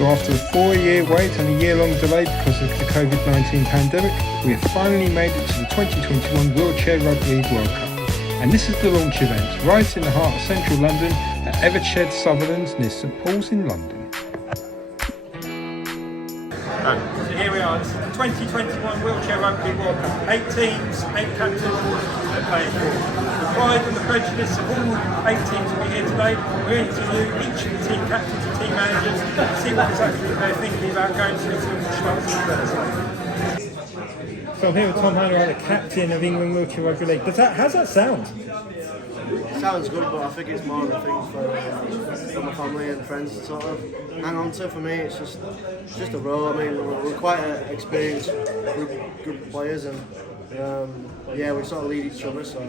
So after a 4-year wait and a year-long delay because of the COVID-19 pandemic, we have finally made it to the 2021 Wheelchair Rugby League World Cup. And this is the launch event, right in the heart of central London at Eversheds Sutherland near St Paul's in London. So here we are, this is the 2021 Wheelchair Rugby World Cup. 8 teams, 8 captains are playing for. The pride and the prejudice of all 8 teams will be here today. We're interviewing each of the team captains and team managers to see what exactly they're thinking about going to this starts on Thursday. So I'm here with Tom Hanwright, the captain of England Wheelchair Rugby League. How's that sound? It sounds good, but I think it's more of a thing for my family and friends to sort of hang on to. For me, it's just a role. I mean, we're quite an experienced group of players, and yeah, we sort of lead each other, so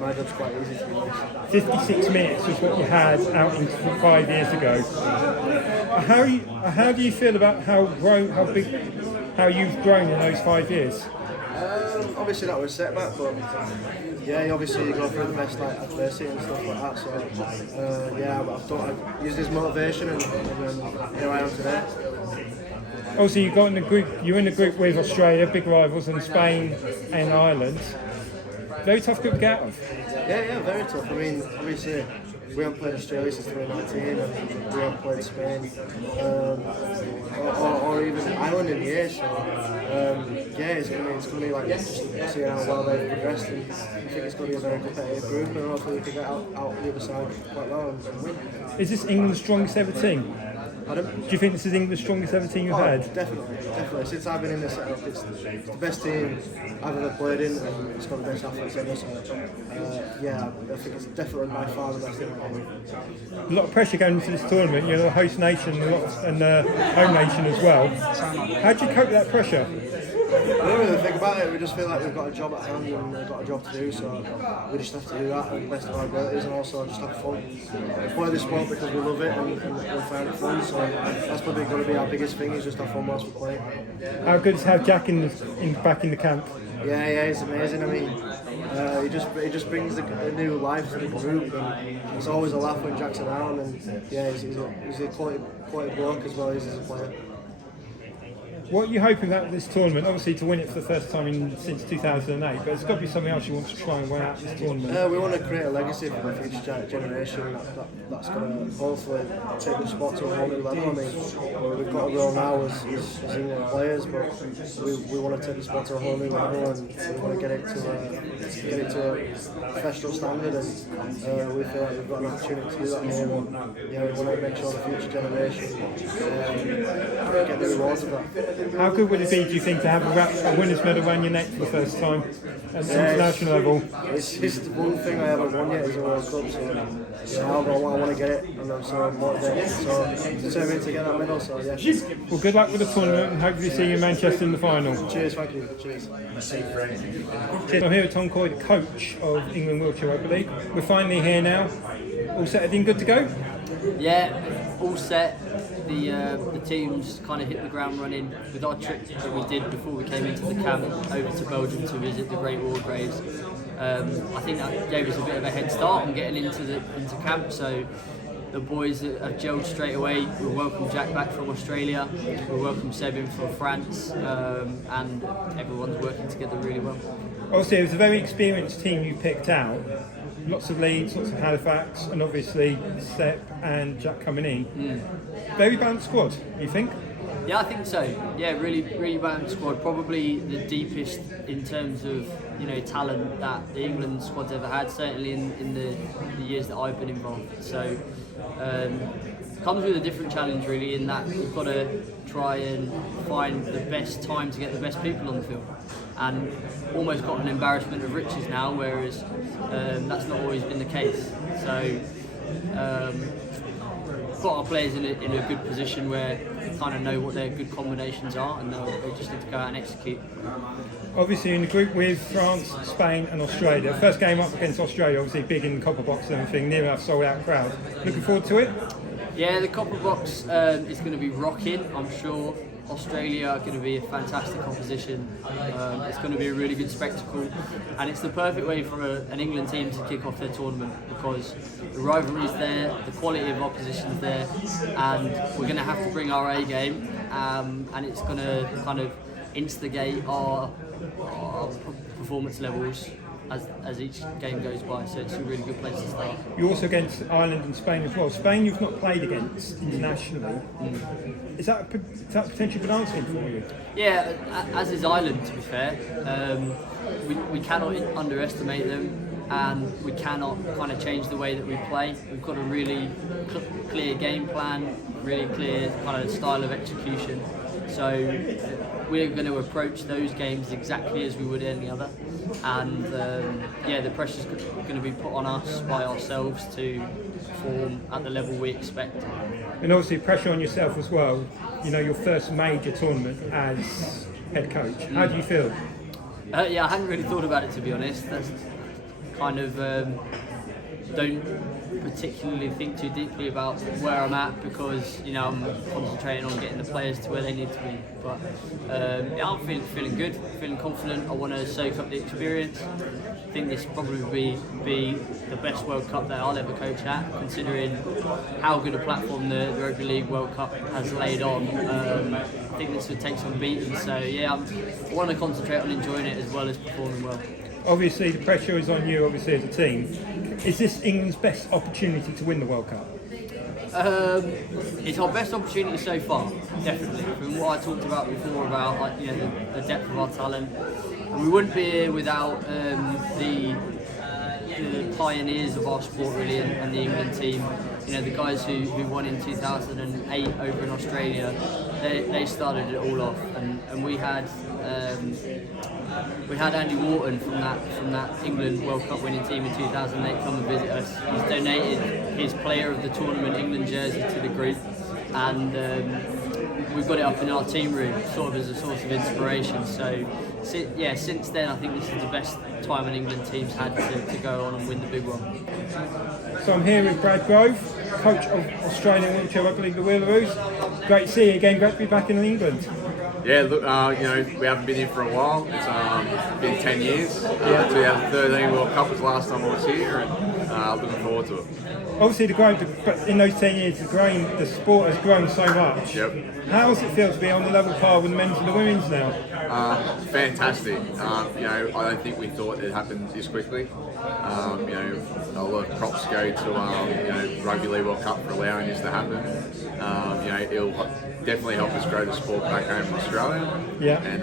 my job's quite easy to be honest. 56 minutes was what you had out in 5 years ago. How do you feel about how you've grown in those 5 years? Obviously that was a setback, but yeah, obviously you go through the best like adversity and stuff like that. So yeah, but I thought I'd use this motivation, and here I am today. Also, you're in the group with Australia, big rivals, and Spain and Ireland. Very tough group to get out of. Yeah, very tough. I mean, obviously we haven't played Australia since 2019, and we haven't played Spain or even Ireland in years. So yeah, it's going to be like just seeing how well they've progressed, and I think it's going to be a very competitive group, and hopefully we can get out the other side quite well and win. Is this England's strongest ever team? Pardon? Do you think this is England's strongest ever team you've had? Definitely. Since I've been in this setup, it's the best team I've ever played in, and it's got the best athletes ever. So yeah, I think it's definitely by far the best team I've ever. A lot of pressure going into this tournament. You're the host nation and home nation as well. How do you cope with that pressure? I don't really think about it. We just feel like we've got a job at hand and we've got a job to do, so we just have to do that to the best of our abilities, and also just have fun. We play this sport because we love it and we find it fun, so that's probably going to be our biggest thing, is just have fun whilst we play. How good is to have Jack back in the camp? Yeah, it's amazing. I mean, he just brings a new life to the group, and it's always a laugh when Jack's around, and yeah, he's a quality bloke as well as a player. What are you hoping about this tournament? Obviously to win it for the first time since 2008, but there's got to be something else you want to try and win out of this tournament. We want to create a legacy for the future generation that's going to hopefully take the sport to a whole new level. I mean, we've got a role now as England players, but we want to take the sport to a whole new level, and we want to get it to a professional standard, and we feel like we've got an opportunity to do that here, and yeah, we want to make sure the future generation get the rewards of that. How good would it be, do you think, to have a winner's medal around your neck for the first time at the international level? It's the one thing I haven't won yet is a World Cup, so yeah, I want to get it, and I'm so motivated, so determined to get that medal, so yeah. Well, good luck with the tournament, and hopefully see you in Manchester in the final. Cheers, thank you. Cheers. Cheers. I'm here with Tom Coy, the coach of England Wheelchair Rugby League. We're finally here now. All set, everything good to go? Yeah, all set. The teams kind of hit the ground running with our trip that we did before we came into the camp over to Belgium to visit the Great War Graves. I think that gave us a bit of a head start on getting into camp. So the boys have gelled straight away. We welcomed Jack back from Australia. We welcomed Seb in from France, and everyone's working together really well. Obviously, it was a very experienced team you picked out. Lots of Leeds, lots of Halifax, and obviously Seb and Jack coming in. Very balanced squad, you think? Yeah, I think so. Yeah, really balanced squad. Probably the deepest in terms of talent that the England squad's ever had. Certainly in the years that I've been involved. So comes with a different challenge really, in that we've got to try and find the best time to get the best people on the field, and almost got an embarrassment of riches now, whereas that's not always been the case. So got our players in a good position where they kind of know what their good combinations are, and they just need to go out and execute. Obviously in the group with France, Spain and Australia. First game up against Australia, obviously big in the copper box and everything, near enough sold out crowd. Looking forward to it? Yeah, the copper box is going to be rocking, I'm sure. Australia are going to be a fantastic opposition. It's going to be a really good spectacle, and it's the perfect way for an England team to kick off their tournament because the rivalry's there, the quality of opposition's there, and we're going to have to bring our A game, and it's going to kind of instigate our performance levels as each game goes by, so it's a really good place to start. You're also against Ireland and Spain as well. Spain you've not played against internationally. Is that potentially been asking for you? Yeah, as is Ireland, to be fair. We cannot underestimate them, and we cannot kind of change the way that we play. We've got a really clear game plan, really clear kind of style of execution. So we're going to approach those games exactly as we would any other, and the pressure's going to be put on us by ourselves to perform at the level we expect. And obviously pressure on yourself as well. You know, your first major tournament as head coach. How do you feel? Yeah, I hadn't really thought about it, to be honest. That's kind of don't particularly think too deeply about where I'm at because I'm concentrating on getting the players to where they need to be. But I'm feeling good, feeling confident. I want to soak up the experience. I think this will probably be the best World Cup that I'll ever coach at, considering how good a platform the Rugby League World Cup has laid on. I think this would take some beating. So yeah, I want to concentrate on enjoying it as well as performing well. Obviously the pressure is on you, obviously, as a team. Is this England's best opportunity to win the World Cup? It's our best opportunity so far, definitely. From what I talked about before about the depth of our talent, and we wouldn't be here without the pioneers of our sport really, and the England team. The guys who won in 2008 over in Australia, they started it all off, and we had Andy Wharton from that England World Cup winning team in 2008 come and visit us. He's donated his Player of the Tournament England jersey to the group, and we've got it up in our team room, sort of as a source of inspiration. So since then I think this is the best time an England team's had to go on and win the big one. So I'm here with Brad Grove, coach of Australian Wheelchair Rugby League, the Wheelaroos. Great to see you again, great to be back in England. Yeah, look, we haven't been here for a while. It's been 10 years. 2013 World Cup was the last time I was here, and looking forward to it. Obviously, but in those 10 years, the sport has grown so much. Yep. How does it feel to be on the level par with the men's and the women's now? Fantastic. I don't think we thought it happened this quickly. A lot of props go to Rugby League World Cup for allowing this to happen. It'll definitely help us grow the sport back home in Australia. Yeah. And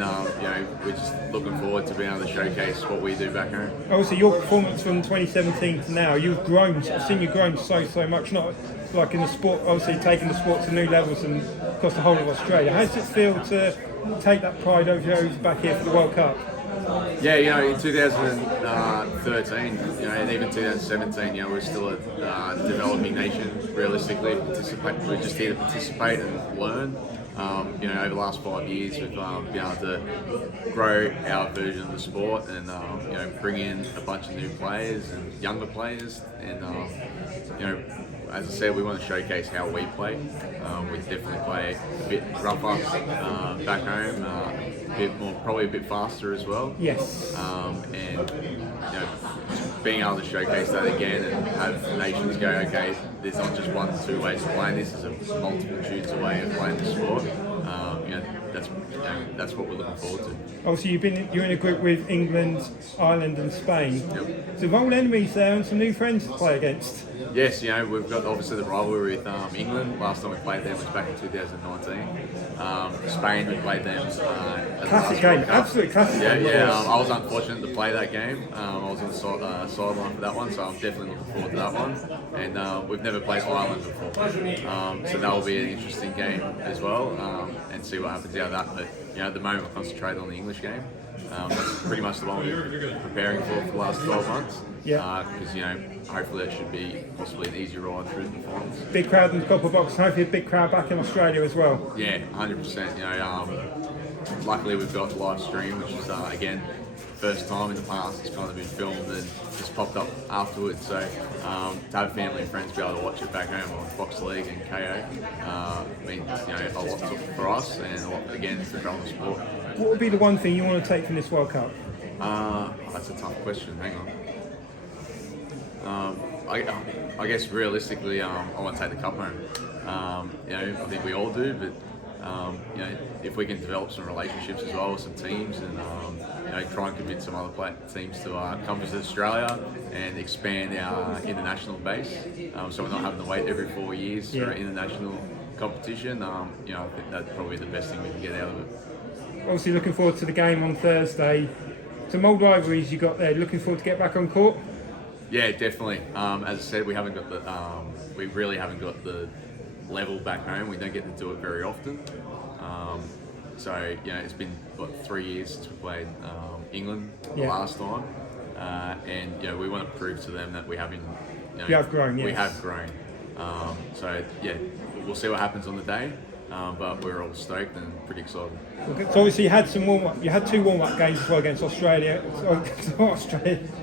we're just looking forward to being able to showcase what we do back home. Obviously, your performance from 2017 to now, you've grown. I've seen you grown so much. Not like in the sport, obviously taking the sport to new levels and across the whole of Australia. How does it feel to take that pride over back here for the World Cup? Yeah, in 2013, and even 2017, we're still a developing nation. Realistically, we're just here to participate and learn. Over the last 5 years, we've been able to grow our version of the sport and bring in a bunch of new players and younger players. And as I said, we want to showcase how we play. We definitely play a bit rougher back home, a bit more, probably a bit faster as well. Yes. And being able to showcase that again and have nations go, okay, there's not just one or two ways of playing this, there's a multitudes of ways of playing the sport. That's what we're looking forward to. Obviously, you're in a group with England, Ireland, and Spain. Yep. So old enemies there and some new friends to play against. Yes, we've got obviously the rivalry with England. Last time we played them was back in 2019. Spain, we played them. Classic game, absolute classic game. I was unfortunate to play that game. I was on the sideline for that one, so I'm definitely looking forward to that one. And we've never played Ireland before, so that will be an interesting game as well, and see what happens out of that. But at the moment, we're concentrating on the English game. That's pretty much the one we've been preparing for the last 12 months. Yeah. Because hopefully that should be possibly an easy ride through the finals. Big crowd in the copper box, and hopefully a big crowd back in Australia as well. Yeah, 100%. Luckily we've got the live stream, which is again first time in the past. It's kind of been filmed and just popped up afterwards. So to have family and friends be able to watch it back home on Fox League and KO means a lot for us, and a lot against the drama sport. What would be the one thing you want to take from this World Cup? That's a tough question. Hang on. I guess realistically, I want to take the cup home. I think we all do, but if we can develop some relationships as well with some teams, and try and convince some other teams to come visit Australia and expand our international base, so we're not having to wait every 4 years for international competition. I think that's probably the best thing we can get out of it. Obviously, looking forward to the game on Thursday. Some old rivalries you got there. Looking forward to get back on court. Yeah, definitely. As I said, we really haven't got the level back home. We don't get to do it very often. So it's been 3 years since we played England the last time, and we want to prove to them that we haven't. You have grown. Yes. We have grown. So we'll see what happens on the day. But we're all stoked and pretty excited. So obviously you had some warm-up. You had 2 warm-up games as well against Australia.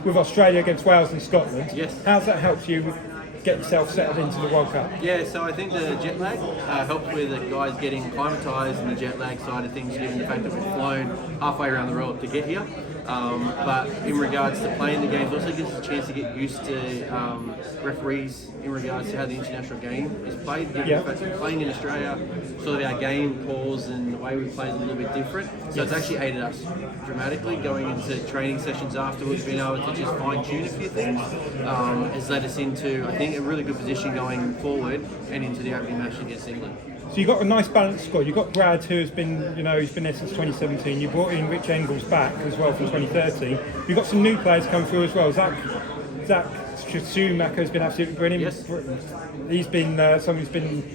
With Australia against Wales and Scotland. Yes. How's that helped you get yourself settled into the World Cup? Yeah, so I think the jet lag helped with the guys getting acclimatised and the jet lag side of things, given the fact that we've flown halfway around the world to get here. But in regards to playing the games, also gives us a chance to get used to referees in regards to how the international game is played. Given the fact that playing in Australia, sort of our game calls and the way we play is a little bit different. So it's actually aided us dramatically going into training sessions afterwards, being able to just fine tune a few things. Has led us into, I think, a really good position going forward and into the opening match against England. So you've got a nice balanced squad. You've got Brad, who has been, he's been there since 2017. You brought in Rich Engels back as well from 2013. You've got some new players come through as well. Zach Schumacher has been absolutely brilliant. Yes. He's been someone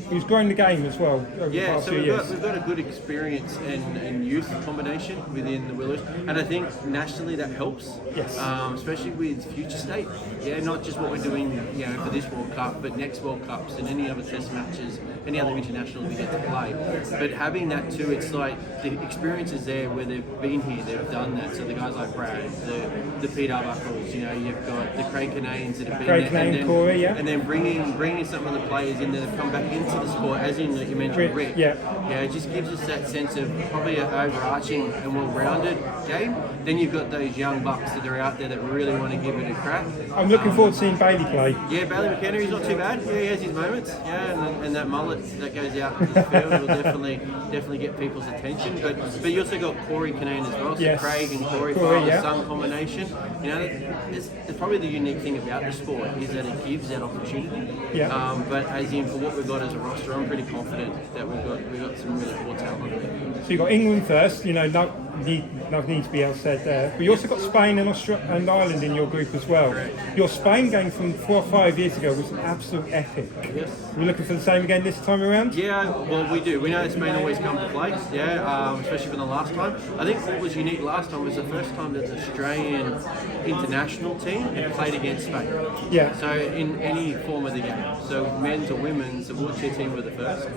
who's grown the game as well over the past few years. We've got a good experience and youth combination within the Willers, and I think nationally that helps. Yes. Especially with future state. Yeah, not just what we're doing, for this World Cup, but next World Cups and any other Test matches, any other internationals we get to play. But having that too, it's like the experience is there where they've been here, they've done that. So the guys like Brad, the Pete Arbuckles, you've got the Craig Cananes that have been there, Corey, and then bringing some of the players in that have come back into the sport, as in you mentioned Rick. It just gives us that sense of probably an overarching and well-rounded game. Then you've got those young bucks that are out there that really want to give it a crack. I'm looking forward to seeing Bailey play. Yeah, Bailey McKenna, he's not too bad. Yeah, he has his moments. Yeah, and that mullet that goes out into the field will definitely get people's attention. But you also got Corey Canane as well. So Craig and Corey, father-son combination. It's probably the unique thing about the sport is that it gives that opportunity. But as in for what we've got as a roster, I'm pretty confident that we've got some really cool talent. So you've got England first, nothing needs to be else said there. But you also got Spain and Ireland in your group as well. Correct. Your Spain game from 4 or 5 years ago was an absolute epic. Yes. We're looking for the same again this time around? Yeah, well we do. We know Spain always come to play, especially from the last time. I think what was unique last time was the first time that the Australian international team had played against Spain. Yeah. So in any form of the game. So men's or women's, the wheelchair team were the first.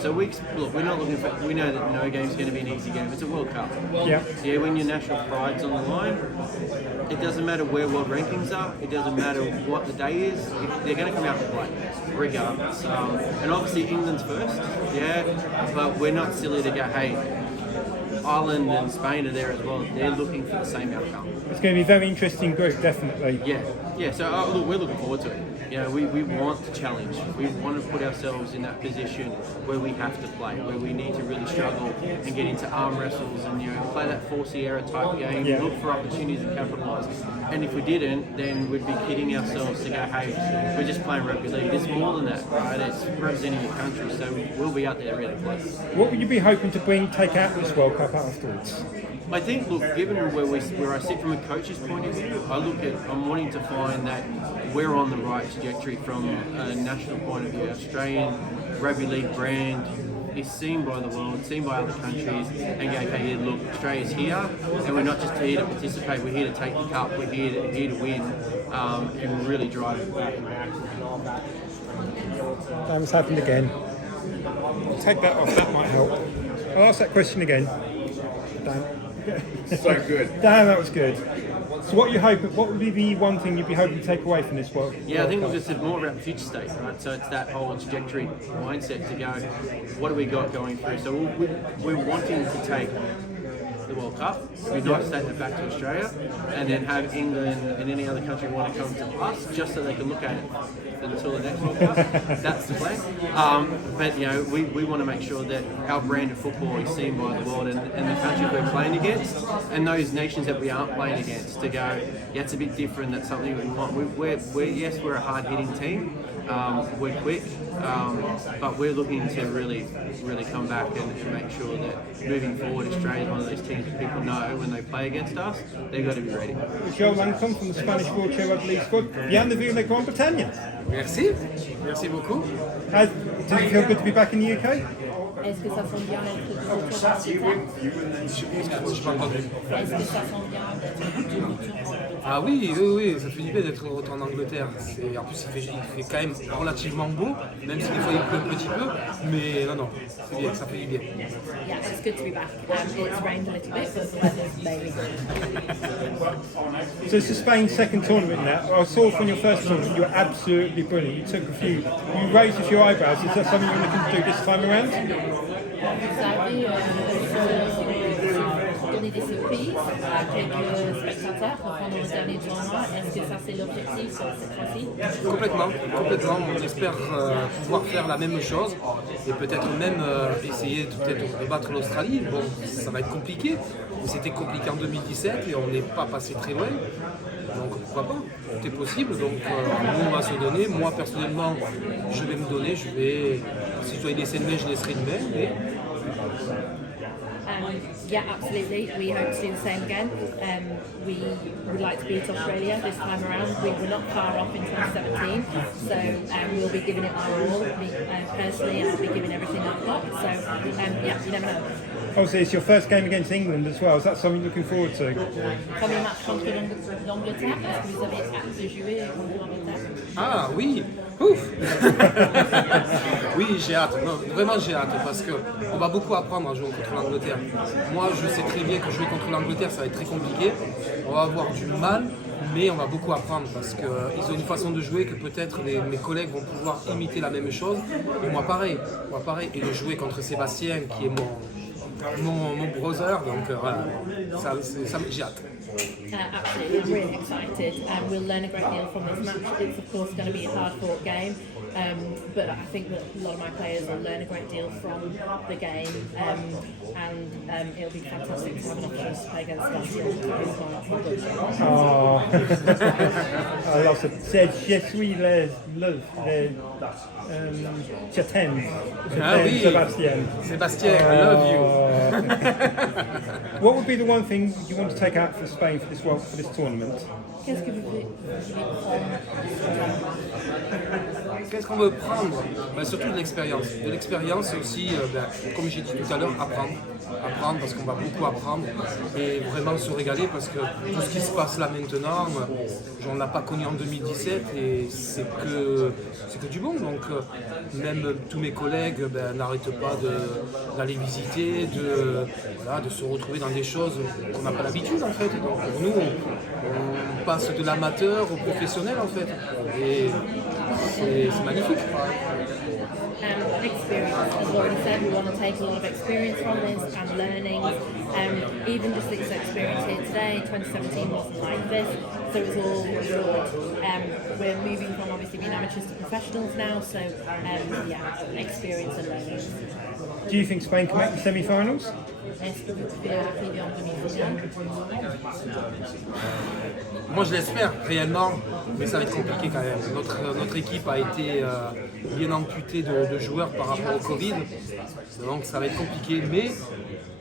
So we're not looking for, we know that no game's going to be an easy game. It's a World Cup. Yeah. Yeah, when your national pride's on the line, it doesn't matter where world rankings are, it doesn't matter what the day is, they're going to come out to play, regardless. And obviously England's first, but we're not silly to go, hey, Ireland and Spain are there as well, they're looking for the same outcome. It's going to be a very interesting group, definitely. Yeah, so we're looking forward to it. We want to challenge. We want to put ourselves in that position where we have to play, where we need to really struggle and get into arm wrestles and play that 4C type game, look for opportunities and capitalise. And if we didn't, then we'd be kidding ourselves to go, hey, we're just playing rugby league. It's more than that, right? It's representing your country, so we'll be out there ready to play. What would you be hoping to take out this World Cup afterwards? I think, given where I sit from a coach's point of view, I'm wanting to find that we're on the right trajectory from a national point of view. Australian rugby league brand is seen by the world, seen by other countries, and go, okay, Australia's here, and we're not just here to participate, we're here to take the cup, we're here to win, and really drive it back. That has happened again. Take that off, that might help. I'll ask that question again. Dan. So good. Damn, that was good. So what you hoping? What would be the one thing you'd be hoping to take away from this World? Yeah, I think Cup? we'll just have more about the future state, right? So it's that whole trajectory mindset to go, what do we got going through? So we're wanting to take the World Cup. It'd be nice to take that back to Australia, and then have England and any other country want to come to us just so they can look at it until the next World Cup. That's the plan. But you know, we want to make sure that our brand of football is seen by the world and the countries we're playing against, and those nations that we aren't playing against, to go, yeah, it's a bit different. That's something we want. We're a hard-hitting team. We're quick, but we're looking to really come back and make sure that moving forward, Australia is one of those teams that people know when they play against us, they've got to be ready. Joel Lancome from the Spanish wheelchair rugby league squad. Bien vu avec Grande Bretagne. Merci, merci beaucoup. Does it feel good to be back in the UK? Est-ce que ça sent bien d'être de retour en Angleterre? J'ai pas entendu. Est-ce que ça sent bien d'être de retour en Angleterre? Ah oui, ça fait du bien d'être de retour en Angleterre. En plus, il fait quand même relativement beau, même si des fois il pleut un petit peu. Mais non, c'est bien, ça fait du bien. Yeah, it's good to be back. It's rained a little bit, but the weather's very good. So it's Spain's second tournament now. I saw from your first tournament you were absolutely brilliant. You took you raised a few eyebrows. Is that something you're looking to do this time around? Vous savez, donner des surprises à quelques spectateurs pendant le dernier tournoi. Est-ce que ça c'est l'objectif cette fois-ci? Complètement. On espère pouvoir faire la même chose et peut-être même essayer de battre l'Australie. Bon, ça va être compliqué. C'était compliqué en 2017 et on n'est pas passé très loin. Donc pourquoi pas, tout est possible. Donc nous on va se donner. Moi personnellement, je vais me donner. Si je dois y laisser une main, je laisserai une main. Mais... Yeah, absolutely. We hope to do the same again. We would like to beat Australia this time around. We're not far off in 2017, so we'll be giving it our all. Personally, I'll be giving everything I've got. So yeah, you never know. Obviously, it's your first game against England as well. Is that something you're looking forward to? Premier match contre l'Angleterre. Est-ce que vous avez hâte de jouer contre l'Angleterre? Ah oui, ouf. Oui, j'ai hâte, non, vraiment j'ai hâte parce qu'on va beaucoup apprendre en jouant contre l'Angleterre. Moi je sais très bien que jouer contre l'Angleterre ça va être très compliqué, on va avoir du mal, mais on va beaucoup apprendre parce qu'ils ont une façon de jouer que peut-être mes collègues vont pouvoir imiter la même chose, et moi pareil, et de jouer contre Sébastien qui est mon brother, donc voilà, ça j'ai hâte. Absolutely, I'm really excited. We'll learn a great deal from this match. It's of course going to be a hard-fought game, but I think that a lot of my players will learn a great deal from the game, and it'll be fantastic to have an opportunity to play against Sebastian. Oh, I love it. Said je suis je t'aime, Sebastian. Sébastien, I love you. What would be the one thing you want to take out for Spain for this tournament? Qu'est-ce que vous voulez Qu'est-ce qu'on veut prendre? Surtout de l'expérience. De l'expérience aussi, comme j'ai dit tout à l'heure, apprendre parce qu'on va beaucoup apprendre et vraiment se régaler parce que tout ce qui se passe là maintenant, on ne l'a pas connu en 2017 et c'est que du bon. Donc même tous mes collègues n'arrêtent pas d'aller visiter, de se retrouver dans des choses qu'on n'a pas l'habitude en fait. Donc pour nous, on passe de l'amateur au professionnel en fait. Et c'est magnifique. Experience, as Lauren said, we want to take a lot of experience from this and learning. Even just this experience here today, 2017 wasn't like this, so it was all good. We're moving from obviously being amateurs to professionals now, so yeah, experience and learning. Do you think Spain can make the semi-finals? Est-ce que vous pouvez arriver en demi-finale? Moi je l'espère réellement, mais ça va être compliqué quand même. Notre équipe a été bien amputée de joueurs par rapport au Covid, donc ça va être compliqué. Mais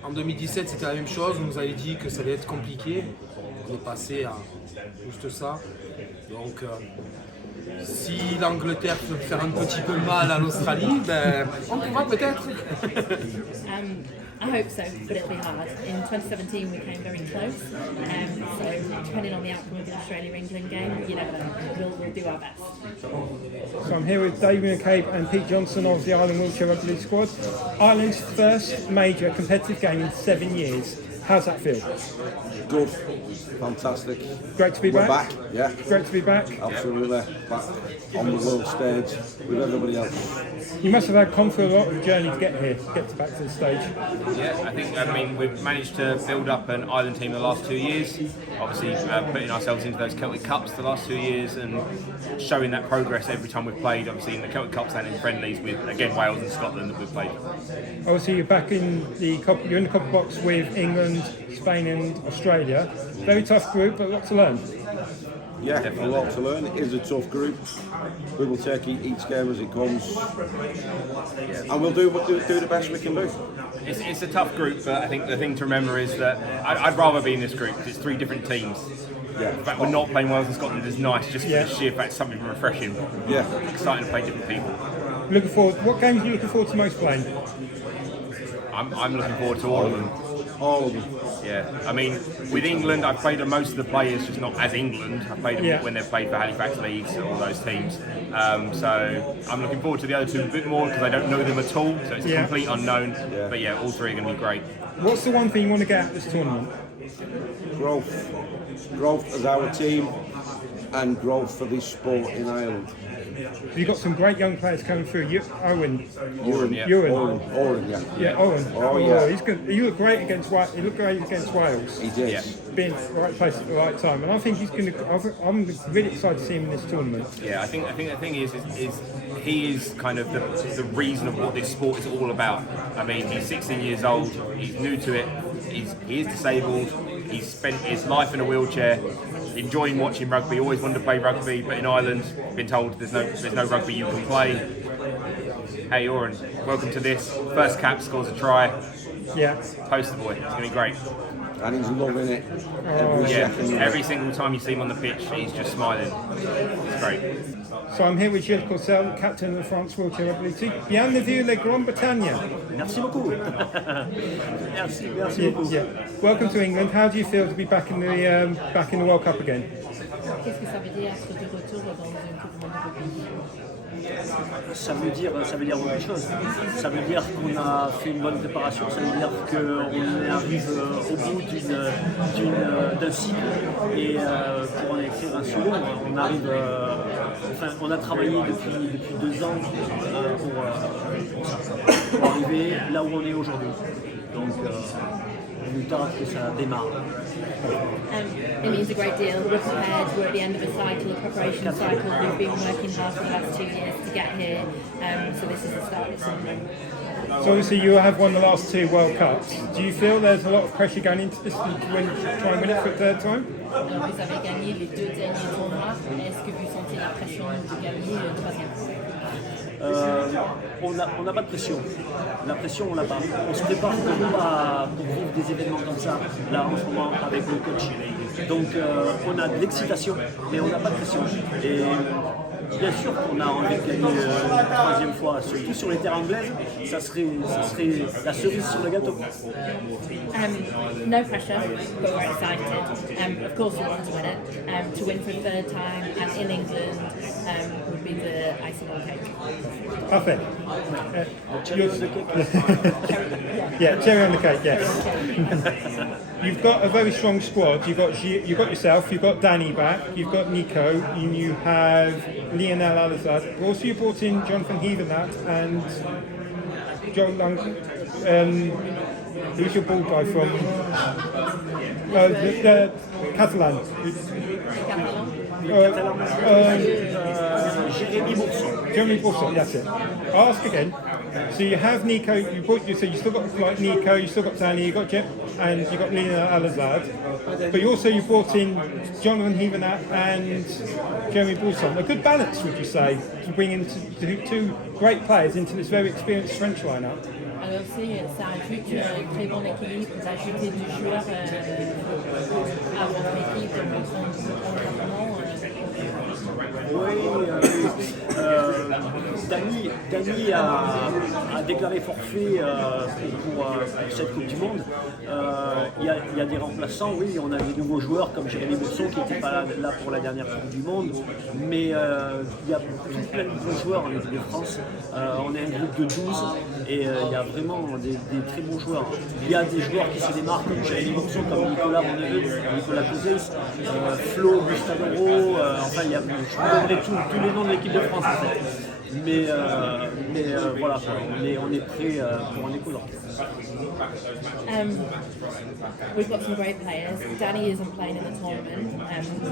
en 2017 c'était la même chose, on nous avait dit que ça allait être compliqué. On est passé à juste ça. Donc si l'Angleterre peut faire un petit peu mal à l'Australie, on pourra peut-être. I hope so, but it'll be hard. In 2017 we came very close, so depending on the outcome of the Australia-England game, you never know, we'll do our best. So I'm here with David McCabe and Pete Johnson of the Ireland Wheelchair Rugby League squad. Ireland's first major competitive game in 7 years. How's that feel? Good, fantastic. Great to be We're back. yeah. Great to be back. Absolutely, back on the world stage with everybody else. You must have gone through a lot of a journey to get here, get back to the stage. Yeah, I mean, we've managed to build up an Ireland team the last 2 years. Obviously, putting ourselves into those Celtic Cups the last 2 years and showing that progress every time we've played. Obviously, in the Celtic Cups and in friendlies with, again, Wales and Scotland that we've played. Obviously, you're back in the you're in the copper box with England, Spain, and Australia. Very tough group, but a lot to learn. Yeah, a lot to learn. It is a tough group. We will take each game as it comes, and we'll do the best we can do. It's a tough group, but I think the thing to remember is that I'd rather be in this group. It's 3 different teams. Yeah. The fact we're not playing Wales and Scotland is nice, just for the sheer fact it's something refreshing. Yeah. Exciting to play different people. Looking forward. What games are you looking forward to most playing? I'm looking forward to all of them. All of them. Yeah, I mean, with England, I've played most of the players, just not as England. I've played them when they've played for Halifax Leeds, all those teams. So I'm looking forward to the other 2 a bit more because I don't know them at all, so it's a complete unknown. Yeah. But yeah, all 3 are going to be great. What's the one thing you want to get out of this tournament? Growth. Growth as our team and growth for this sport in Ireland. You've got some great young players coming through. Owen, yeah. Owen. Oh yeah. He's good. He looked great against Wales. He looked great against Wales. He did. Yeah. Being at the right place at the right time, and I think he's going to. I'm really excited to see him in this tournament. Yeah, I think the thing is he is kind of the reason of what this sport is all about. I mean, he's 16 years old. He's new to it. He is disabled. He's spent his life in a wheelchair. Enjoying watching rugby, always wanted to play rugby, but in Ireland, been told there's no rugby you can play. Hey Oren, welcome to this. First cap, scores a try. Yeah. Poster boy, it's going to be great. And he's loving it Every single time you see him on the pitch, he's just smiling. It's great. So I'm here with Gilles Courcelle, captain of the France Wheelchair Rugby Team. Bienvenue la Grande-Bretagne. Merci beaucoup. Merci beaucoup. Yeah. Welcome to England. How do you feel to be back in the World Cup again? Qu'est-ce que ça veut dire être de retour dans une Coupe du Monde de rugby? Ça veut dire beaucoup de choses. Ça veut dire qu'on a fait une bonne préparation, ça veut dire qu'on arrive au bout d'un cycle et pour en écrire un second, on arrive. On a travaillé depuis 2 ans pour arriver là où on est aujourd'hui. Donc, il nous tarde que ça démarre. It means a great deal. We're prepared. We're at the end of a cycle, a preparation cycle. We've been working hard for the last 2 years to get here. So this is the start of something. So obviously you have won the last 2 World Cups. Do you feel there's a lot of pressure going into this to try and win it for a 3rd time? Alors vous avez gagné les 2 derniers tournois. Est-ce que vous sentez la pression de gagner le 3e? On n'a pas de pression. La pression, on l'a pas. On se prépare pour vivre des événements comme ça, là en ce moment avec le coach. Donc on a de l'excitation, mais on n'a pas de pression. Et bien sûr qu'on a envie de gagner une 3e fois, surtout sur les terres anglaises, ça serait la cerise sur le gâteau. No pressure, but we're excited. Of course we want to win it. To win for a 3rd time and in England would be the icing on the cake. Parfait. Cherry on the cake. Yeah, cherry on the cake. Yes. You've got a very strong squad. You've got yourself. You've got Danny back. You've got Nico. And you have Lionel Alizad. Also, you brought in Jonathan Heathenat and John Lang. Who's your ball guy from? The Catalan. Jeremy Bourson, that's it. I'll ask again. So you have Nico, you still got like Nico, you still got Danny, you got Jep, and you got Lina Alazad. But you brought in Jonathan Heathenat and Jeremy Bourson. A good balance, would you say, to bring in 2 great players into this very experienced French lineup? Alors ça ajoute un très bon équilibre, d'ajouter des joueurs à votre équipe de Oui, Dany Danny a déclaré forfait pour cette Coupe du Monde. Il y a des remplaçants, oui, on a des nouveaux joueurs comme Jérémy Bourson qui n'était pas là pour la dernière Coupe du Monde, mais il y a plein de bons joueurs en équipe de France. On est un groupe de 12 et il y a vraiment des très bons joueurs. Il y a des joueurs qui se démarquent comme Jérémy Bourson, comme Nicolas Roneveux, Nicolas Cosès, Flo Bustanoro, enfin je vous donnerai tous les noms de l'équipe de France en fait. Mais voilà, on est prêt pour en découdre. We've got some great players. Danny isn't playing in the tournament.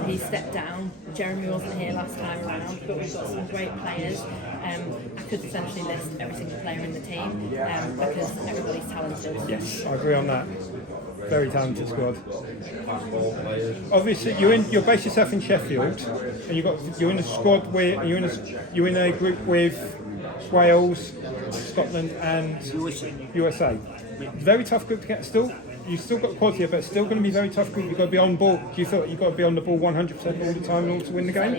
He stepped down. Jeremy wasn't here last time around, but we've got some great players. I could essentially list every single player in the team because everybody's talented. Yes, I agree on that. Very talented squad. Obviously, you're based yourself in Sheffield, and you're in a squad where you're in a group with Wales, Scotland, and USA. Very tough group to get. Still, you've still got quality, but it's still going to be a very tough group. You've got to be on ball. Do you feel like you've got to be on the ball 100% all the time in order to win the game?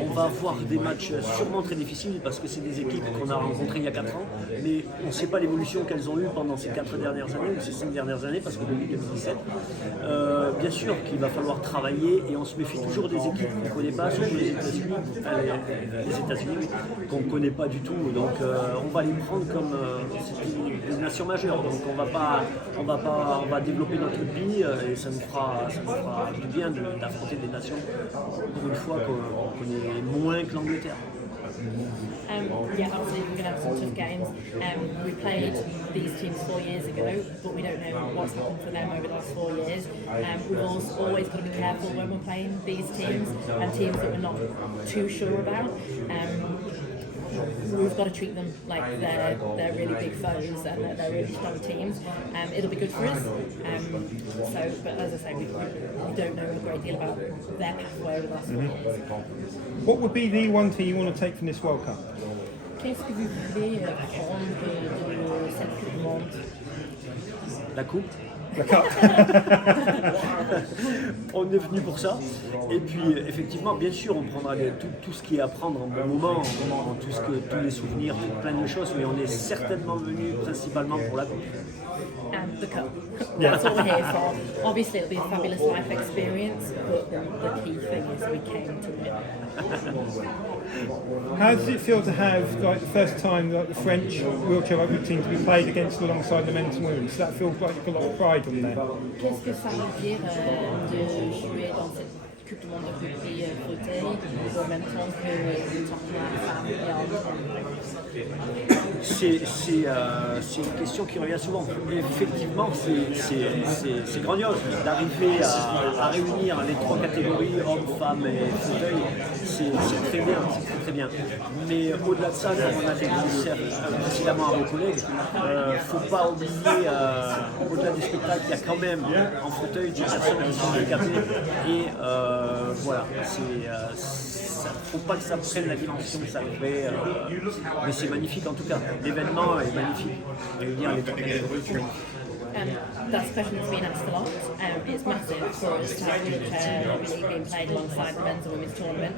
On va avoir des matchs sûrement très difficiles parce que c'est des équipes qu'on a rencontrées il y a 4 ans, mais on ne sait pas l'évolution qu'elles ont eue pendant ces 4 dernières années ou ces 5 dernières années, parce que depuis 2017, bien sûr qu'il va falloir travailler et on se méfie toujours des équipes qu'on ne connaît pas, surtout les États-Unis, qu'on ne connaît pas du tout. Donc on va les prendre comme des nations majeures. Donc on va développer notre rugby et ça nous fera du bien d'affronter des nations pour une fois qu'on connaît moins que l'Angleterre. Yeah, obviously we're going to have some tough games. We played these teams 4 years ago, but we don't know what's happened for them over the last 4 years. We've always got to be careful when we're playing these teams and teams that we're not too sure about. We've got to treat them like they're really big foes and they're really strong teams. It'll be good for us. But as I say, we don't know a great deal about their pathway over the last 4 years. What would be the one thing you want to take from this World Cup? Qu'est-ce que vous voulez prendre de cette Coupe du Monde? La coupe. La Cup. On est venu pour ça. Et puis effectivement, bien sûr, on prendra tout ce qui est à prendre en bon moment, tous les souvenirs, plein de choses, mais on est certainement venu principalement pour la coupe. And the cup. That's what we're here for. Obviously, it'll be a fabulous life experience, but the key thing is we came to win. How does it feel to have like the first time like the French wheelchair rugby team to be played against alongside the men's and women's? Does that feel like you've got a lot of pride on there? Qu'est-ce que ça veut dire de jouer dans cette Coupe du Monde de rugby fauteuil en même temps que le championnat femmes et hommes? C'est une question qui revient souvent. Effectivement, c'est grandiose d'arriver à réunir les 3 catégories, hommes, femmes et fauteuil. C'est très bien, c'est très bien. Mais au-delà de ça, comme on a dit précédemment à vos collègues, il ne faut pas oublier, au-delà du spectacle, il y a quand même en fauteuil des personnes qui sont handicapées. Et voilà, il ne faut pas que ça prenne la dimension que ça devrait, mais c'est magnifique en tout cas. L'événement est magnifique. Réunir les 3 catégories. That's a question that's been asked a lot. It's massive for us to have wheelchair rugby being played alongside the men's and women's tournament.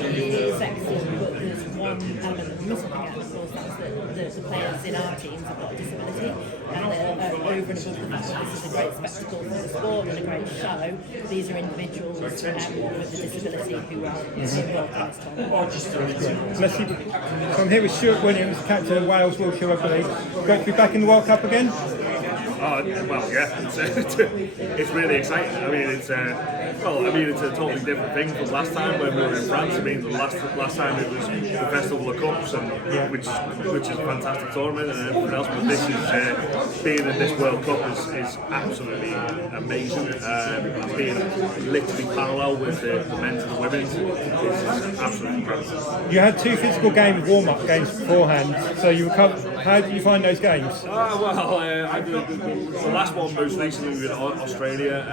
It is excellent, but there's one element that we mustn't forget, of course, that's that the players in our teams have got a disability, and over and above the fact that this is a great spectacle for the sport and a great show, these are individuals with a disability who are involved in this tournament. Let's see. So I'm here with Stuart Williams, captain of Wales Wheelchair Rugby League. Great to be back in the World Cup again. Well, yeah, it's really exciting. I mean, it's a totally different thing from last time when we were in France. I mean, the last time it was the Festival of Cups, and which is a fantastic tournament and everything else. But this is being in this World Cup is absolutely amazing. Being literally parallel with the men's and the women's is absolutely incredible. You had 2 physical warm-up games beforehand, so you recovered. How did you find those games? The last one, most recently with Australia,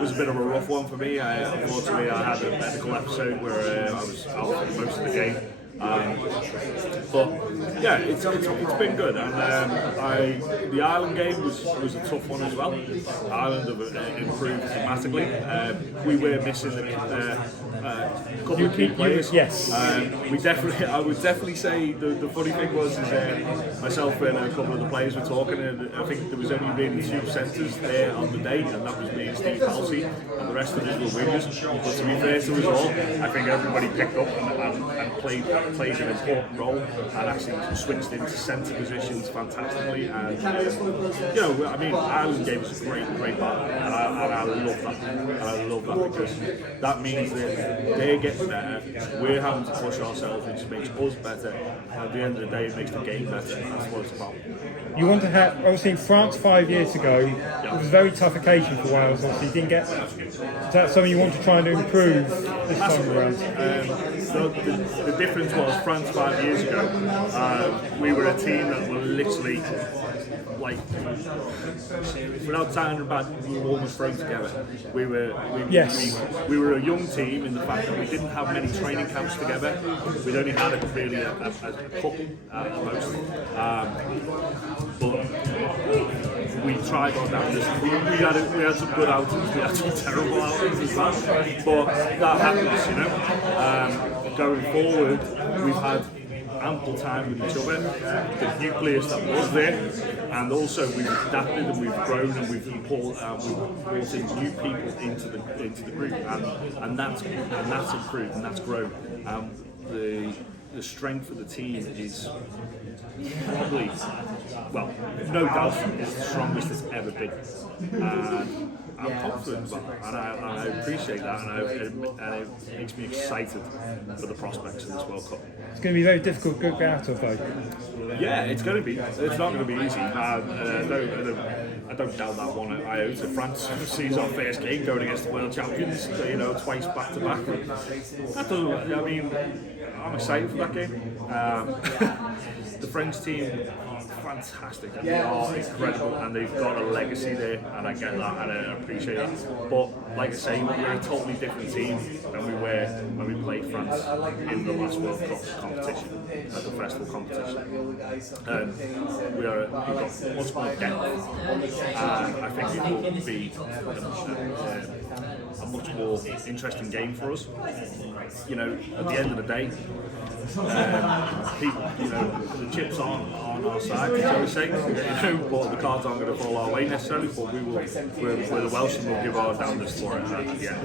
was a bit of a rough one for me. Unfortunately, I had a medical episode where I was out for most of the game. But yeah, it's been good, and the Ireland game was a tough one as well. Ireland have improved dramatically. We were missing a couple of key players. Yes. I would definitely say the funny thing was myself and a couple of the players were talking, and I think there was only really 2 centres there on the day, and that was me and Steve Halsey, and the rest of us were wingers. But to be fair to us all, I think everybody picked up and played an important role, and actually switched into centre positions fantastically. And you know, I mean, Ireland gave us a great battle, and I love that. And I love that because that means that they're getting better, we're having to push ourselves, which makes us better. And at the end of the day, it makes the game better. And that's what it's about. You want to have, obviously, France 5 years ago, it was a very tough occasion for Wales. Obviously, you didn't get that. Is that something you want to try and improve this time around? The difference was France 5 years ago, we were a team that were literally, like, without sounding bad, we were almost thrown together. We were a young team in the fact that we didn't have many training camps together. We'd only had a couple at most. But we tried our damnedest. We had some good outings, we had some terrible outings as well. But that happens, you know. Going forward, we've had ample time with each other, the nucleus that was there, and also we've adapted and we've grown and we've brought in new people into the group, and that's improved and that's grown. The strength of the team is probably, well, no doubt, it's the strongest it's ever been. And I'm confident about that, and I appreciate that, and it makes me excited for the prospects of this World Cup. It's going to be very difficult to get out of, though. Yeah, it's going to be. It's not going to be easy. I don't doubt that one iota. France sees our first game going against the world champions, you know, twice back to back. That doesn't. I mean, I'm excited for that game. The French team, fantastic, and they are incredible, and they've got a legacy there, and I get that, and I appreciate that. But like I say, we're a totally different team than we were when we played France in the last World Cup competition, at the festival competition. We've got much more depth, and I think it will be a much more interesting game for us. You know, at the end of the day, people, you know, the chips aren't on our side, shall we say, you know, but the cards aren't going to fall our way necessarily, but we're the Welsh and we'll give our damnedest for it at the end.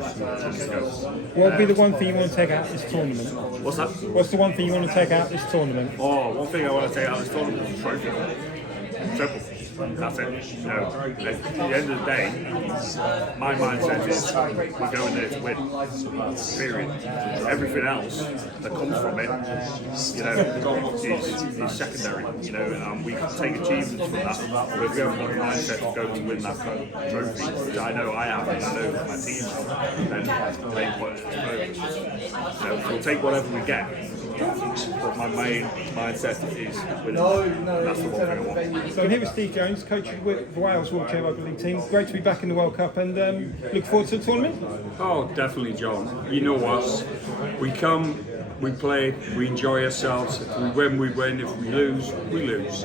What would be the one thing you want to take out this tournament? What's that? What's the one thing you want to take out this tournament? Oh, one thing I want to take out this tournament is a trophy. Simple. That's it. You know, at the end of the day, my mindset is we're going there to win. Period. Everything else that comes from it, you know, is secondary. You know, we can take achievements from that. But if we haven't got a mindset to go to win that trophy, which I know I have, and I know my team have, then they put us to so we'll take whatever we get. But my main mindset is winning. That's the one thing I want. So here is Steve Jones, coach of the Wales World Chair Rugby League team. Great to be back in the World Cup, and look forward to the tournament. Oh, definitely, John. You know us. We come, we play, we enjoy ourselves. If we win, we win. If we lose, we lose.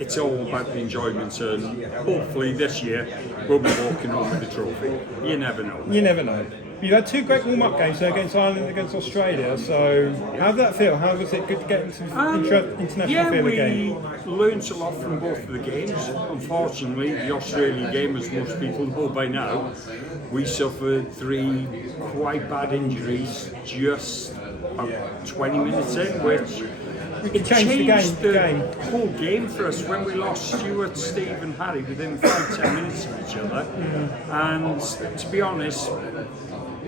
It's all about the enjoyment, and hopefully this year we'll be walking home with the trophy. You never know. You never know. You've had 2 great warm-up games against Ireland and against Australia, so how did that feel? How was it good to get into international feel again? We learned a lot from both of the games. Unfortunately, the Australia game, as most people know by now, we suffered 3 quite bad injuries just about 20 minutes in, which it changed the whole game for us when we lost Stuart, Steve and Harry within 5-10 minutes of each other. And to be honest,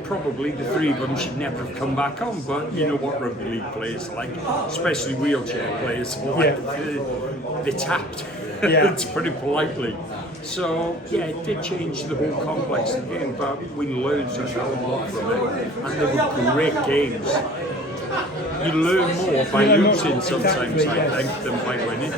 probably the 3 of them should never have come back on, but you know what rugby league players are like, especially wheelchair players, they're tapped, to put it politely. So yeah, it did change the whole complex of the game, but we learned such a lot from it, and they were great games. You learn more by losing sometimes, I think, than by winning.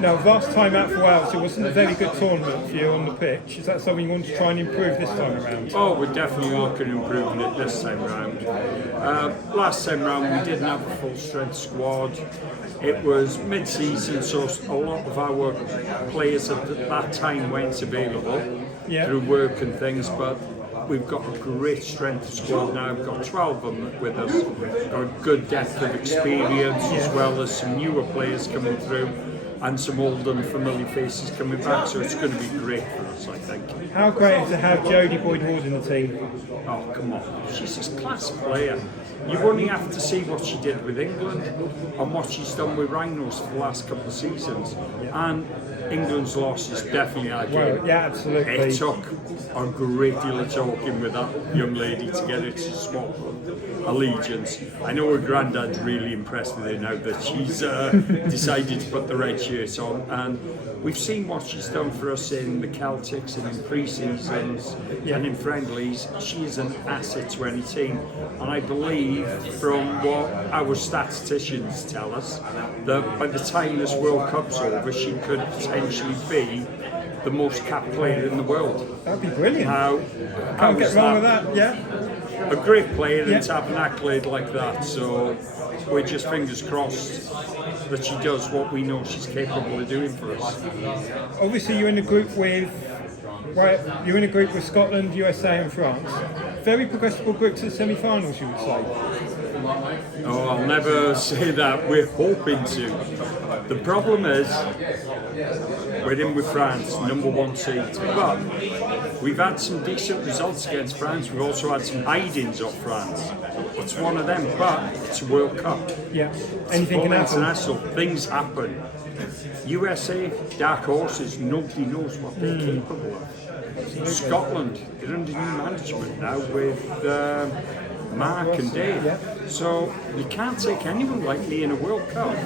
Now, last time out for Wales, it wasn't a very good tournament for you on the pitch. Is that something you want to try and improve this time around? Oh, we're definitely looking at improving it this time round. Last time round we didn't have a full strength squad. It was mid-season, so a lot of our players at that time weren't available through work and things, but we've got a great strength squad now. We've got 12 of them with us. We've got a good depth of experience as well as some newer players coming through and some old and familiar faces coming back, so it's going to be great for us, I think. How great is to have Jodie Boyd-Ward in the team? Oh, come on. She's a class player. You only have to see what she did with England and what she's done with Rhinos for the last couple of seasons. And England's loss is definitely our game. Well, yeah, absolutely. It took a great deal of talking with that young lady to get her to swap allegiance. I know her granddad's really impressed with her now that she's decided to put the red shirt on, and we've seen what she's done for us in the Celtics and in pre-seasons and in friendlies. She is an asset to any team, and I believe from what our statisticians tell us that by the time this World Cup's over she could potentially be the most capped player in the world. That'd be brilliant. Can't get wrong with that, yeah. A great player and to have an accolade like that, so we're just fingers crossed that she does what we know she's capable of doing for us. Obviously you're in a group with Scotland, USA and France. Very progressive group to the semi-finals, you would say. Oh, I'll never say that. We're hoping to. The problem is we're in with France, number 1 seed, but we've had some decent results against France. We've also had some hidings off France. It's one of them, but it's a World Cup. Yeah, anything can happen. International, things happen. USA, dark horses, nobody knows what they're capable of. Scotland, they're under new management now with Mark and Dave. So you can't take anyone lightly in a World Cup.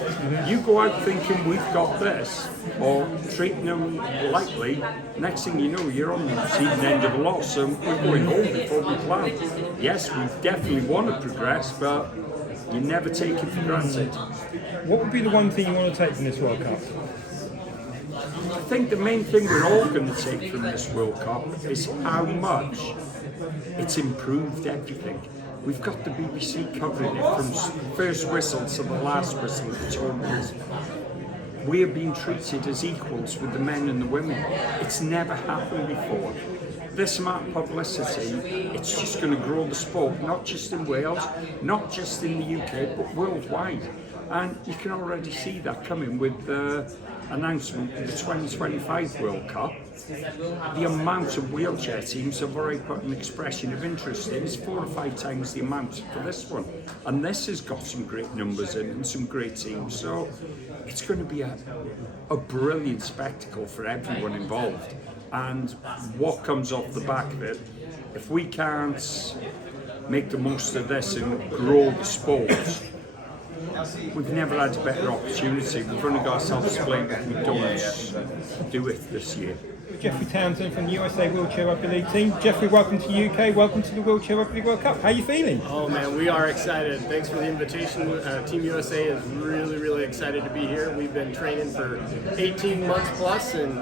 You go out thinking we've got this, or treating them lightly, next thing you know you're on the receiving end of a loss and we're going home before we plan. Yes, we definitely want to progress, but you never take it for granted. What would be the one thing you want to take from this World Cup? I think the main thing we're all going to take from this World Cup is how much it's improved everything. We've got the BBC covering it from first whistle to the last whistle of the tournament. We are being treated as equals with the men and the women. It's never happened before. This amount of publicity, it's just going to grow the sport, not just in Wales, not just in the UK, but worldwide. And you can already see that coming with the announcement of the 2025 World Cup. The amount of wheelchair teams have already put an expression of interest in is 4 or 5 times the amount for this one. And this has got some great numbers in and some great teams. So it's going to be a brilliant spectacle for everyone involved. And what comes off the back of it, if we can't make the most of this and grow the sport, we've never had a better opportunity. We've only got ourselves to blame if we don't do it this year. Jeffrey Townsend from the USA Wheelchair Rugby League team. Jeffrey, welcome to the UK, welcome to the Wheelchair Rugby League World Cup. How are you feeling? Oh man, we are excited. Thanks for the invitation. Team USA is really excited to be here. We've been training for 18 months plus, and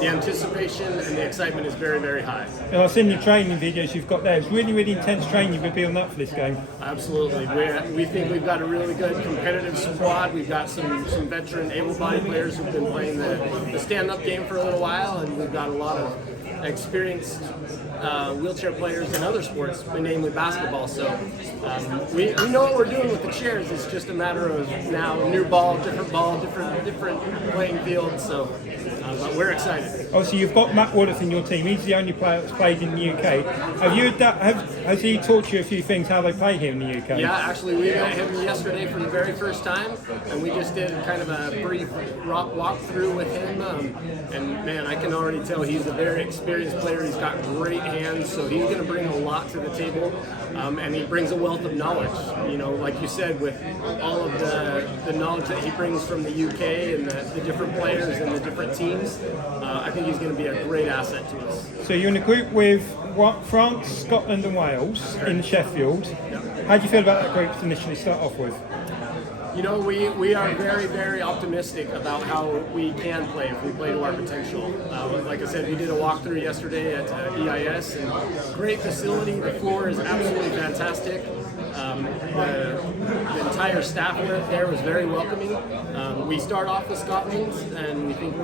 the anticipation and the excitement is very high. And I've seen your training videos you've got there. It's really intense training you've been building up for this game. Absolutely. We think we've got a really good competitive squad. We've got some veteran able-bodied players who've been playing the stand-up game for a little while, and we've got a lot of experienced wheelchair players in other sports, namely basketball. So we know what we're doing with the chairs. It's just a matter of now new ball, different playing field. So but we're excited. Obviously, you've got Matt Wallace in your team. He's the only player that's played in the UK. Has he taught you a few things how they play here in the UK? Yeah, actually, we met him yesterday for the very first time, and we just did kind of a brief walk through with him. And man, I can already tell he's a very experienced player. He's got great hands, so he's going to bring a lot to the table, and he brings a wealth of knowledge. You know, like you said, with all of the knowledge that he brings from the UK and the different players and the different teams. I think he's going to be a great asset to us. So you're in a group with France, Scotland and Wales in Sheffield. Yeah. How do you feel about that group to initially start off with? You know, we are very, very optimistic about how we can play if we play to our potential. Like I said, we did a walkthrough yesterday at EIS, and great facility. The floor is absolutely fantastic. The entire staff there was very welcoming. We start off with Scotland, and we think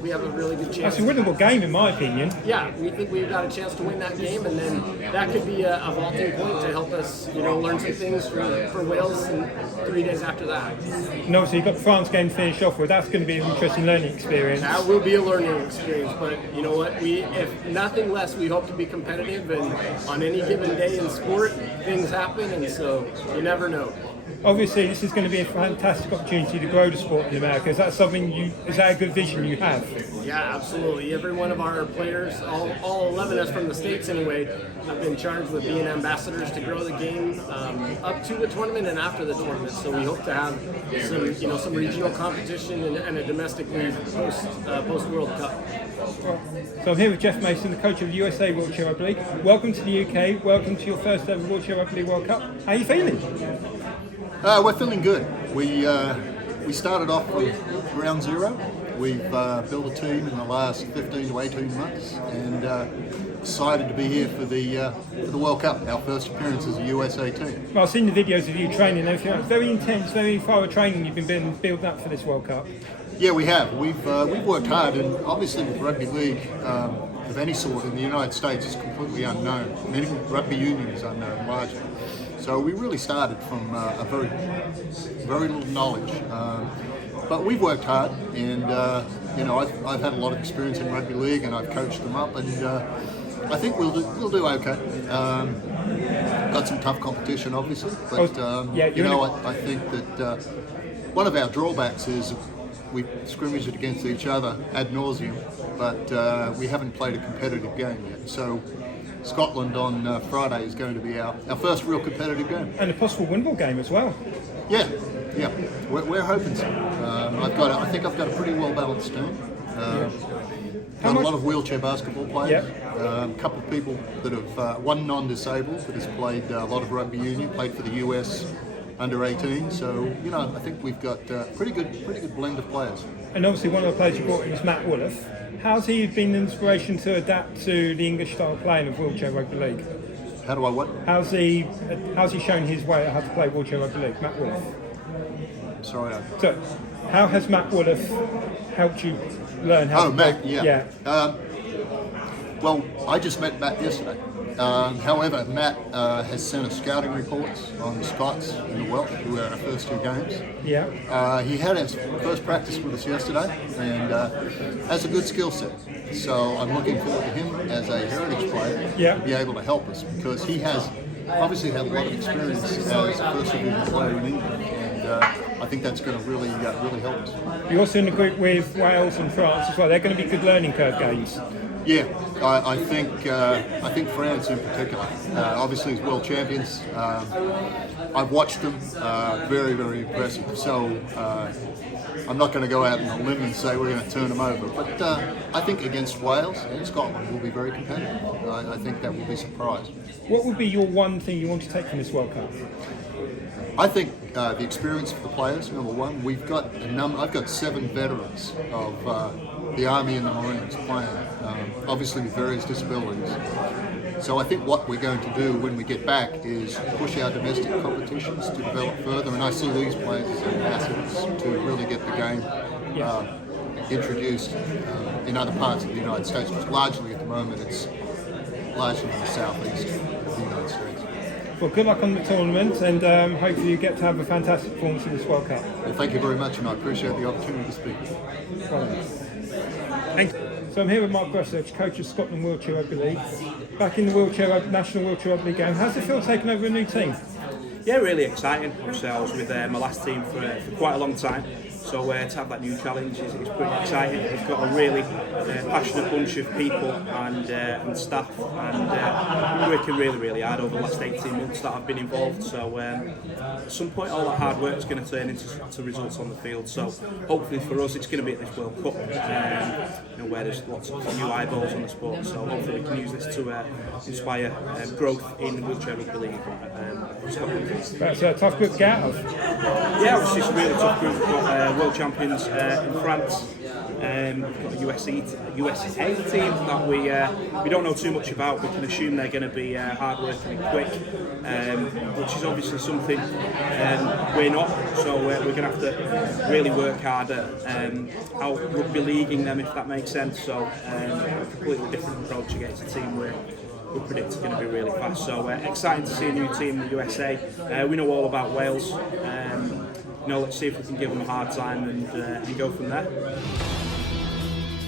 we have a really good chance. That's a winnable game, in my opinion. Yeah, we think we've got a chance to win that game, and then that could be a vaulting point to help us, learn some things for Wales and 3 days after that. And obviously, you've got the France game to finish off with. That's going to be an interesting learning experience. That will be a learning experience, but you know what? If nothing less, we hope to be competitive, and on any given day in sport, things happen, and so you never know. Obviously, this is going to be a fantastic opportunity to grow the sport in America. Is that is that a good vision you have? Yeah, absolutely. Every one of our players, all 11 of us from the States anyway, have been charged with being ambassadors to grow the game up to the tournament and after the tournament. So we hope to have some regional competition and a domestic league post World Cup. So I'm here with Jeff Mason, the coach of the USA Wheelchair Rugby League. Welcome to the UK. Welcome to your first ever Wheelchair Rugby League World Cup. How are you feeling? We're feeling good. We started off with ground zero. We've built a team in the last 15 to 18 months, and excited to be here for the World Cup, our first appearance as a USA team. Well, I've seen the videos of you training and everything. It's very intense, very thorough training you've been building up for this World Cup. Yeah, we have. We've worked hard, and obviously with rugby league of any sort in the United States is completely unknown. And even rugby union is unknown largely. So we really started from a very little knowledge, but we've worked hard, and I've had a lot of experience in rugby league, and I've coached them up, and I think we'll do okay. Got some tough competition, obviously, but I think that one of our drawbacks is we scrimmaged against each other ad nauseum, but we haven't played a competitive game yet. So Scotland on Friday is going to be our first real competitive game. And a possible winnable game as well. Yeah. We're hoping so. I think I've got a pretty well balanced team. Got a lot of wheelchair basketball players. A couple of people that have one non-disabled that has played a lot of rugby union, played for the US under 18. So I think we've got pretty good blend of players. And obviously, one of the players you brought in was Matt Woolf. How's he been an inspiration to adapt to the English style of playing of Wheelchair Rugby League? How do I what? How's he shown his way how to play Wheelchair Rugby League, Matt Woolf? Sorry. So, how has Matt Woolf helped you learn how to play? Matt, yeah. Well, I just met Matt yesterday. However, Matt has sent us scouting reports on the Scots and the Welsh, who were our first two games. Yeah. He had his first practice with us yesterday, and has a good skill set. So I'm looking forward to him as a heritage player to be able to help us, because he has obviously had a lot of experience as a first division player in England, and I think that's going to really help us. You're also in the group with Wales and France as well. They're going to be good learning curve games. Yeah, I think France in particular, obviously as world champions. I've watched them, very, very impressive. So I'm not going to go out on a limb and say we're going to turn them over, but I think against Wales and Scotland we'll be very competitive. I think that will be a surprise. What would be your one thing you want to take from this World Cup? I think the experience for the players, number one. I've got 7 veterans of the Army and the Marines playing, obviously with various disabilities. So I think what we're going to do when we get back is push our domestic competitions to develop further, and I see these players as ambassadors to really get the game introduced in other parts of the United States, which largely at the moment it's largely in the southeast of the United States. Well, good luck on the tournament, and hopefully you get to have a fantastic performance in this World Cup. Well, thank you very much, and I appreciate the opportunity to speak. Thank you. So I'm here with Mark Grosser, coach of Scotland Wheelchair Rugby League. Back in the National Wheelchair Rugby League game, how's it feel taking over a new team? Yeah, really exciting. Obviously, I was with my last team for quite a long time, So to have that new challenge is pretty exciting. We've got a really passionate bunch of people and staff, and been working really hard over the last 18 months that I've been involved. So at some point all that hard work is going to turn into results on the field. So hopefully for us it's going to be at this World Cup, where there's lots of new eyeballs on the sport. So hopefully we can use this to inspire growth in wheelchair rugby league. That's a tough group to get out of. Yeah, obviously it's a really tough group. We've got world champions in France. We've got a USA team that we don't know too much about. We can assume they're going to be hard working and quick, which is obviously something we're not. So we're going to have to really work hard at out rugby leaguing them, if that makes sense. So a completely different approach against a team we predict is going to be really fast. So exciting to see a new team in the USA. We know all about Wales. Let's see if we can give them a hard time and go from there.